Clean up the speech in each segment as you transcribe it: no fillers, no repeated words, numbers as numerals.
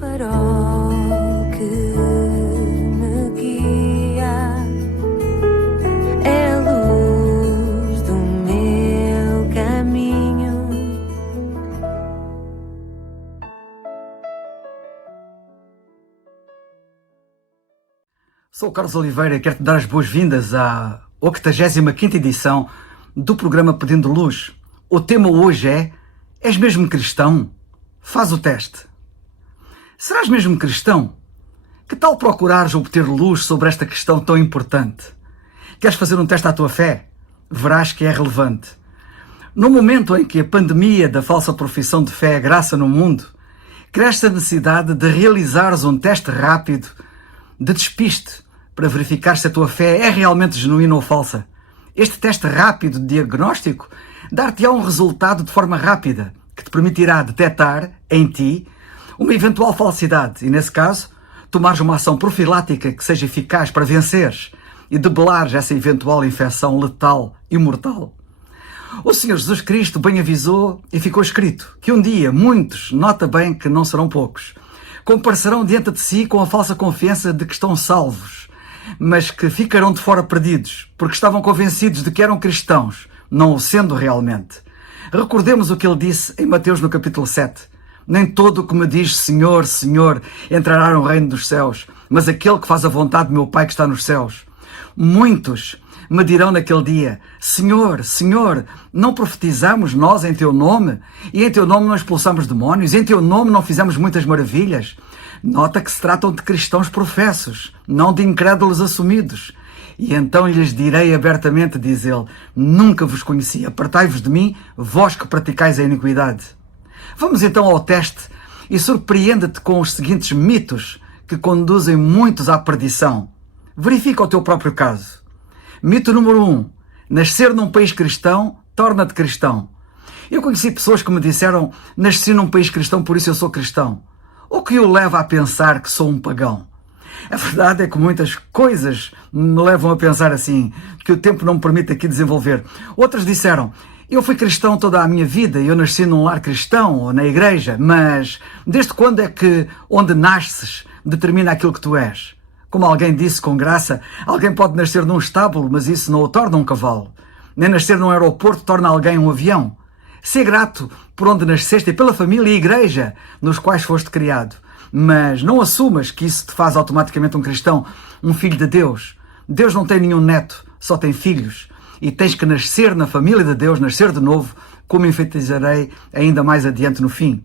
farol que me guia, é a luz do meu caminho. Sou o Carlos Oliveira e quero te dar as boas-vindas à 85ª edição do programa Pedindo Luz. O tema hoje é: és mesmo cristão? Faz o teste. Serás mesmo cristão? Que tal procurares obter luz sobre esta questão tão importante? Queres fazer um teste à tua fé? Verás que é relevante. No momento em que a pandemia da falsa profissão de fé é graça no mundo, cresce a necessidade de realizares um teste rápido de despiste para verificar se a tua fé é realmente genuína ou falsa. Este teste rápido de diagnóstico dar-te-á um resultado de forma rápida que te permitirá detectar em ti uma eventual falsidade e, nesse caso, tomares uma ação profilática que seja eficaz para venceres e debelares essa eventual infecção letal e mortal. O Senhor Jesus Cristo bem avisou e ficou escrito que um dia muitos, nota bem que não serão poucos, comparecerão diante de si com a falsa confiança de que estão salvos, mas que ficarão de fora perdidos, porque estavam convencidos de que eram cristãos, não o sendo realmente. Recordemos o que ele disse em Mateus no capítulo 7. Nem todo o que me diz Senhor, Senhor, entrará no reino dos céus, mas aquele que faz a vontade do meu Pai que está nos céus. Muitos me dirão naquele dia: Senhor, Senhor, não profetizamos nós em teu nome? E em teu nome não expulsamos demónios? E em teu nome não fizemos muitas maravilhas? Nota que se tratam de cristãos professos, não de incrédulos assumidos. E então lhes direi abertamente, diz ele: nunca vos conheci, apartai-vos de mim, vós que praticais a iniquidade. Vamos então ao teste e surpreenda-te com os seguintes mitos que conduzem muitos à perdição. Verifica o teu próprio caso. Mito número 1. Nascer num país cristão torna-te cristão. Eu conheci pessoas que me disseram: nasci num país cristão, por isso eu sou cristão. O que o leva a pensar que sou um pagão? A verdade é que muitas coisas me levam a pensar assim, que o tempo não me permite aqui desenvolver. Outros disseram: eu fui cristão toda a minha vida e eu nasci num lar cristão ou na igreja, mas desde quando é que onde nasces determina aquilo que tu és? Como alguém disse com graça, alguém pode nascer num estábulo, mas isso não o torna um cavalo. Nem nascer num aeroporto torna alguém um avião. Ser grato por onde nasceste e pela família e igreja nos quais foste criado. Mas não assumas que isso te faz automaticamente um cristão, um filho de Deus. Deus não tem nenhum neto, só tem filhos. E tens que nascer na família de Deus, nascer de novo, como enfatizarei ainda mais adiante no fim.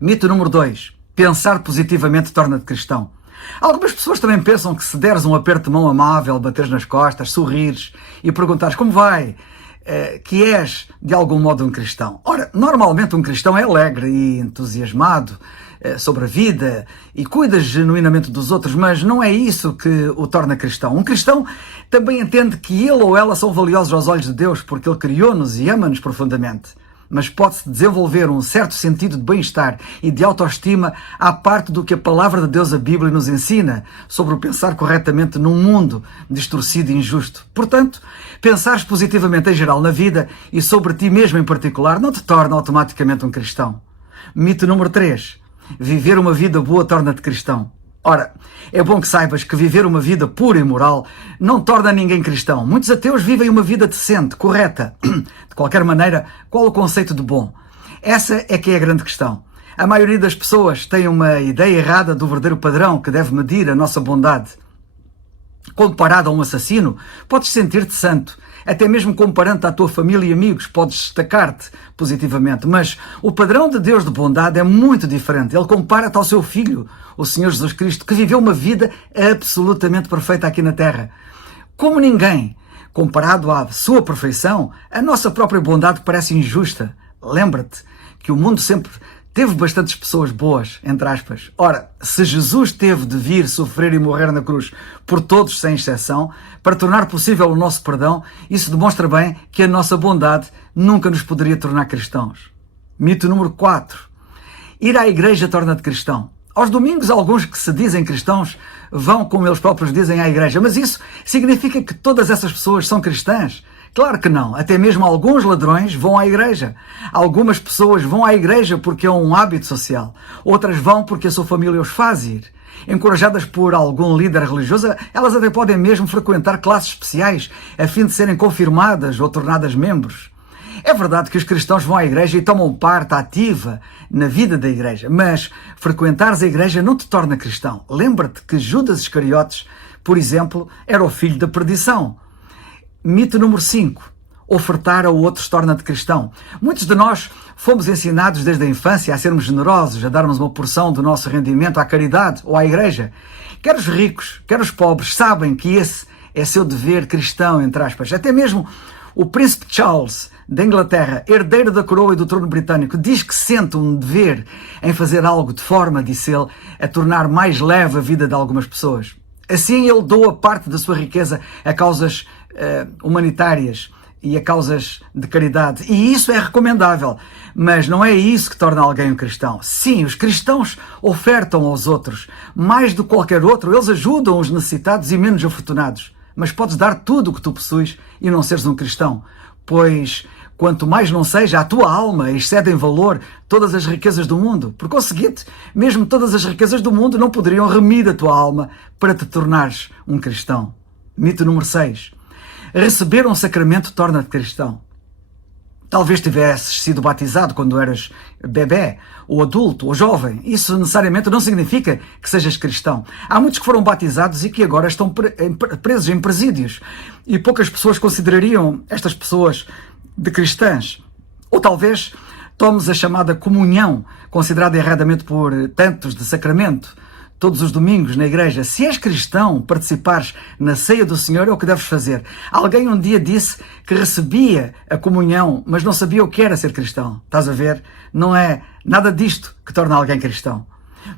Mito número 2. Pensar positivamente torna-te cristão. Algumas pessoas também pensam que se deres um aperto de mão amável, bateres nas costas, sorrires e perguntares como vai, que és de algum modo um cristão. Ora, normalmente um cristão é alegre e entusiasmado sobre a vida e cuida genuinamente dos outros, mas não é isso que o torna cristão. Um cristão também entende que ele ou ela são valiosos aos olhos de Deus porque ele criou-nos e ama-nos profundamente. Mas pode-se desenvolver um certo sentido de bem-estar e de autoestima à parte do que a palavra de Deus, a Bíblia, nos ensina sobre o pensar corretamente num mundo distorcido e injusto. Portanto, pensares positivamente em geral na vida e sobre ti mesmo em particular não te torna automaticamente um cristão. Mito número 3. Viver uma vida boa torna-te cristão. Ora, é bom que saibas que viver uma vida pura e moral não torna ninguém cristão. Muitos ateus vivem uma vida decente, correta. De qualquer maneira, qual o conceito de bom? Essa é que é a grande questão. A maioria das pessoas tem uma ideia errada do verdadeiro padrão que deve medir a nossa bondade. Comparado a um assassino, podes sentir-te santo. Até mesmo comparando-te à tua família e amigos, podes destacar-te positivamente. Mas o padrão de Deus de bondade é muito diferente. Ele compara-te ao seu Filho, o Senhor Jesus Cristo, que viveu uma vida absolutamente perfeita aqui na Terra. Como ninguém, comparado à sua perfeição, a nossa própria bondade parece injusta. Lembra-te que o mundo sempre teve bastantes pessoas boas, entre aspas. Ora, se Jesus teve de vir, sofrer e morrer na cruz por todos, sem exceção, para tornar possível o nosso perdão, isso demonstra bem que a nossa bondade nunca nos poderia tornar cristãos. Mito número 4. Ir à igreja torna-te cristão. Aos domingos, alguns que se dizem cristãos vão, como eles próprios dizem, à igreja. Mas isso significa que todas essas pessoas são cristãs? Claro que não. Até mesmo alguns ladrões vão à igreja. Algumas pessoas vão à igreja porque é um hábito social. Outras vão porque a sua família os faz ir. Encorajadas por algum líder religioso, elas até podem mesmo frequentar classes especiais a fim de serem confirmadas ou tornadas membros. É verdade que os cristãos vão à igreja e tomam parte ativa na vida da igreja, mas frequentares a igreja não te torna cristão. Lembra-te que Judas Iscariotes, por exemplo, era o filho da perdição. Mito número 5. Ofertar a outros torna-te cristão. Muitos de nós fomos ensinados desde a infância a sermos generosos, a darmos uma porção do nosso rendimento à caridade ou à igreja. Quer os ricos, quer os pobres, sabem que esse é seu dever cristão, entre aspas. Até mesmo o príncipe Charles, da Inglaterra, herdeiro da coroa e do trono britânico, diz que sente um dever em fazer algo de forma, disse ele, a tornar mais leve a vida de algumas pessoas. Assim ele doa parte da sua riqueza a causas humanitárias e a causas de caridade. E isso é recomendável, mas não é isso que torna alguém um cristão. Sim, os cristãos ofertam aos outros. Mais do que qualquer outro, eles ajudam os necessitados e menos afortunados. Mas podes dar tudo o que tu possuis e não seres um cristão, pois quanto mais não seja, a tua alma excede em valor todas as riquezas do mundo. Por conseguinte, mesmo todas as riquezas do mundo não poderiam remir a tua alma para te tornares um cristão. Mito número 6. Receber um sacramento torna-te cristão. Talvez tivesses sido batizado quando eras bebé, ou adulto, ou jovem. Isso necessariamente não significa que sejas cristão. Há muitos que foram batizados e que agora estão presos em presídios. E poucas pessoas considerariam estas pessoas de cristãs. Ou talvez tomes a chamada comunhão, considerada erradamente por tantos de sacramento, todos os domingos na igreja. Se és cristão, participares na ceia do Senhor é o que deves fazer. Alguém um dia disse que recebia a comunhão, mas não sabia o que era ser cristão. Estás a ver? Não é nada disto que torna alguém cristão.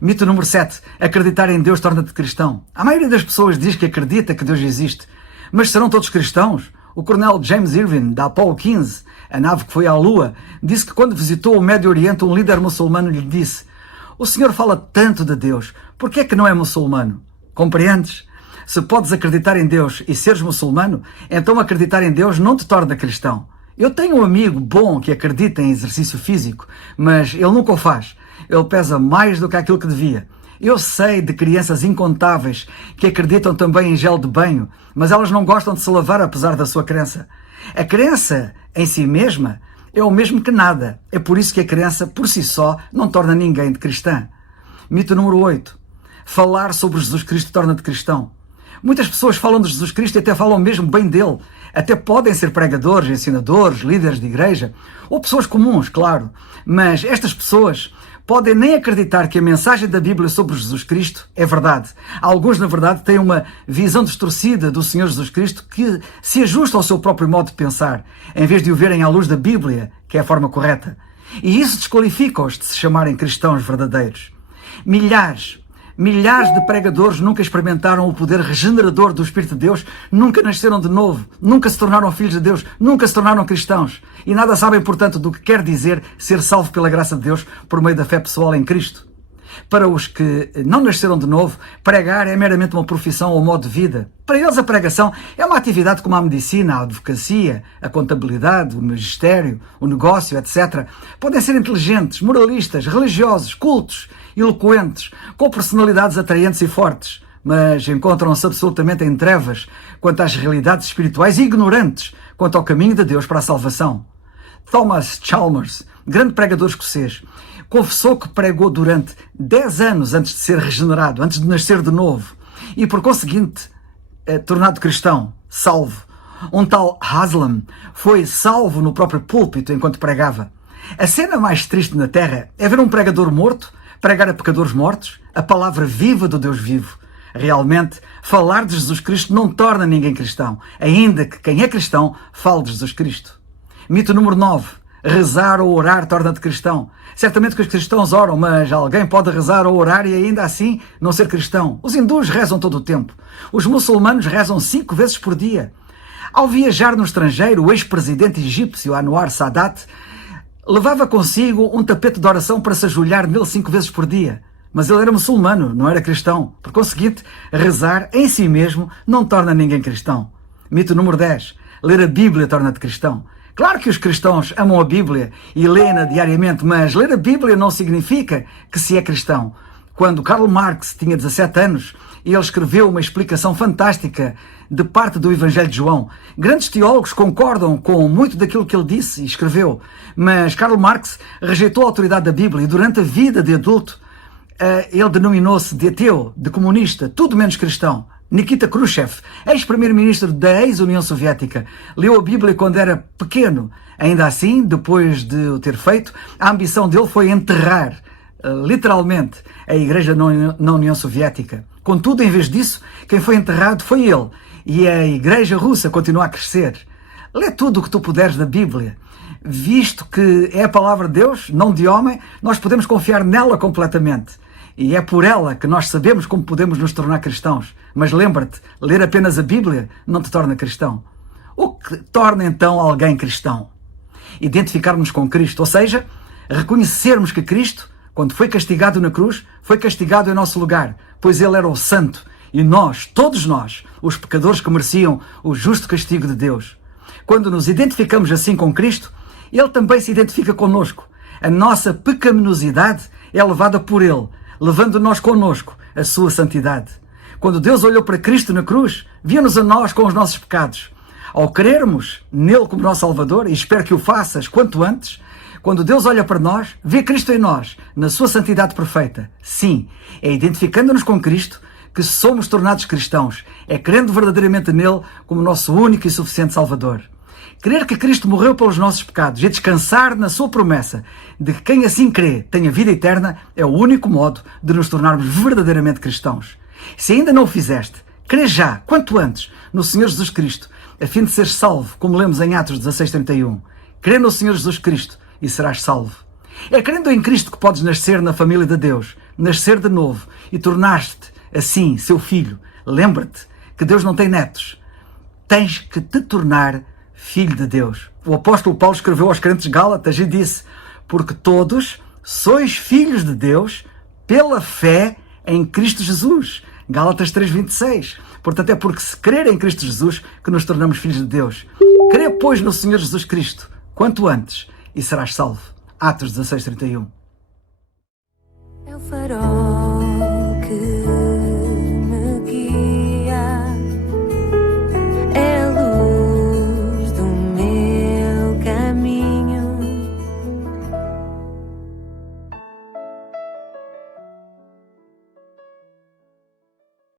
Mito número 7. Acreditar em Deus torna-te cristão. A maioria das pessoas diz que acredita que Deus existe, mas serão todos cristãos? O coronel James Irving, da Apollo 15, a nave que foi à Lua, disse que quando visitou o Médio Oriente, um líder muçulmano lhe disse: "O senhor fala tanto de Deus, por que é que não é muçulmano?" Compreendes? Se podes acreditar em Deus e seres muçulmano, então acreditar em Deus não te torna cristão. Eu tenho um amigo bom que acredita em exercício físico, mas ele nunca o faz. Ele pesa mais do que aquilo que devia. Eu sei de crianças incontáveis que acreditam também em gel de banho, mas elas não gostam de se lavar apesar da sua crença. A crença em si mesma é o mesmo que nada. É por isso que a crença, por si só, não torna ninguém de cristã. Mito número 8. Falar sobre Jesus Cristo torna-te cristão. Muitas pessoas falam de Jesus Cristo e até falam mesmo bem dele. Até podem ser pregadores, ensinadores, líderes de igreja, ou pessoas comuns, claro. Mas estas pessoas podem nem acreditar que a mensagem da Bíblia sobre Jesus Cristo é verdade. Alguns, na verdade, têm uma visão distorcida do Senhor Jesus Cristo que se ajusta ao seu próprio modo de pensar, em vez de o verem à luz da Bíblia, que é a forma correta. E isso desqualifica-os de se chamarem cristãos verdadeiros. Milhares de pregadores nunca experimentaram o poder regenerador do Espírito de Deus, nunca nasceram de novo, nunca se tornaram filhos de Deus, nunca se tornaram cristãos. E nada sabem, portanto, do que quer dizer ser salvo pela graça de Deus por meio da fé pessoal em Cristo. Para os que não nasceram de novo, pregar é meramente uma profissão ou modo de vida. Para eles a pregação é uma atividade como a medicina, a advocacia, a contabilidade, o magistério, o negócio, etc. Podem ser inteligentes, moralistas, religiosos, cultos, eloquentes, com personalidades atraentes e fortes, mas encontram-se absolutamente em trevas quanto às realidades espirituais e ignorantes quanto ao caminho de Deus para a salvação. Thomas Chalmers, grande pregador escocês, confessou que pregou durante 10 anos antes de ser regenerado, antes de nascer de novo, e por conseguinte, tornado cristão, salvo. Um tal Haslam foi salvo no próprio púlpito enquanto pregava. A cena mais triste na Terra é ver um pregador morto pregar a pecadores mortos a palavra viva do Deus vivo. Realmente, falar de Jesus Cristo não torna ninguém cristão, ainda que quem é cristão fale de Jesus Cristo. Mito número 9. Rezar ou orar torna-te cristão. Certamente que os cristãos oram, mas alguém pode rezar ou orar e ainda assim não ser cristão. Os hindus rezam todo o tempo. Os muçulmanos rezam 5 vezes por dia. Ao viajar no estrangeiro, o ex-presidente egípcio Anwar Sadat levava consigo um tapete de oração para se ajoelhar nele 5 vezes por dia. Mas ele era muçulmano, não era cristão. Por conseguinte, rezar em si mesmo não torna ninguém cristão. Mito número 10. Ler a Bíblia torna-te cristão. Claro que os cristãos amam a Bíblia e leem-na diariamente, mas ler a Bíblia não significa que se é cristão. Quando Karl Marx tinha 17 anos, ele escreveu uma explicação fantástica de parte do Evangelho de João. Grandes teólogos concordam com muito daquilo que ele disse e escreveu, mas Karl Marx rejeitou a autoridade da Bíblia e durante a vida de adulto ele denominou-se de ateu, de comunista, tudo menos cristão. Nikita Khrushchev, ex-primeiro-ministro da ex-União Soviética, leu a Bíblia quando era pequeno. Ainda assim, depois de o ter feito, a ambição dele foi enterrar, literalmente, a Igreja na União Soviética. Contudo, em vez disso, quem foi enterrado foi ele. E a Igreja Russa continua a crescer. Lê tudo o que tu puderes da Bíblia. Visto que é a palavra de Deus, não de homem, nós podemos confiar nela completamente. E é por ela que nós sabemos como podemos nos tornar cristãos. Mas lembra-te, ler apenas a Bíblia não te torna cristão. O que torna então alguém cristão? Identificarmos com Cristo, ou seja, reconhecermos que Cristo, quando foi castigado na cruz, foi castigado em nosso lugar, pois Ele era o santo e nós, todos nós, os pecadores que mereciam o justo castigo de Deus. Quando nos identificamos assim com Cristo, Ele também se identifica connosco. A nossa pecaminosidade é levada por Ele, levando-nós connosco a sua santidade. Quando Deus olhou para Cristo na cruz, via-nos a nós com os nossos pecados. Ao crermos nele como nosso Salvador, e espero que o faças quanto antes, quando Deus olha para nós, vê Cristo em nós, na sua santidade perfeita. Sim, é identificando-nos com Cristo que somos tornados cristãos. É crendo verdadeiramente nele como nosso único e suficiente Salvador. Crer que Cristo morreu pelos nossos pecados e descansar na sua promessa de que quem assim crê tenha vida eterna é o único modo de nos tornarmos verdadeiramente cristãos. Se ainda não o fizeste, crê já, quanto antes, no Senhor Jesus Cristo, a fim de seres salvo, como lemos em Atos 16:31. Crê no Senhor Jesus Cristo e serás salvo. É crendo em Cristo que podes nascer na família de Deus, nascer de novo e tornar-te, assim, seu filho. Lembra-te que Deus não tem netos. Tens que te tornar filho de Deus. O apóstolo Paulo escreveu aos crentes gálatas e disse: porque todos sois filhos de Deus pela fé em Cristo Jesus. Gálatas 3:26. Portanto, é porque se crer em Cristo Jesus que nos tornamos filhos de Deus. Crê, pois, no Senhor Jesus Cristo, quanto antes, e serás salvo. Atos 16:31. É o farol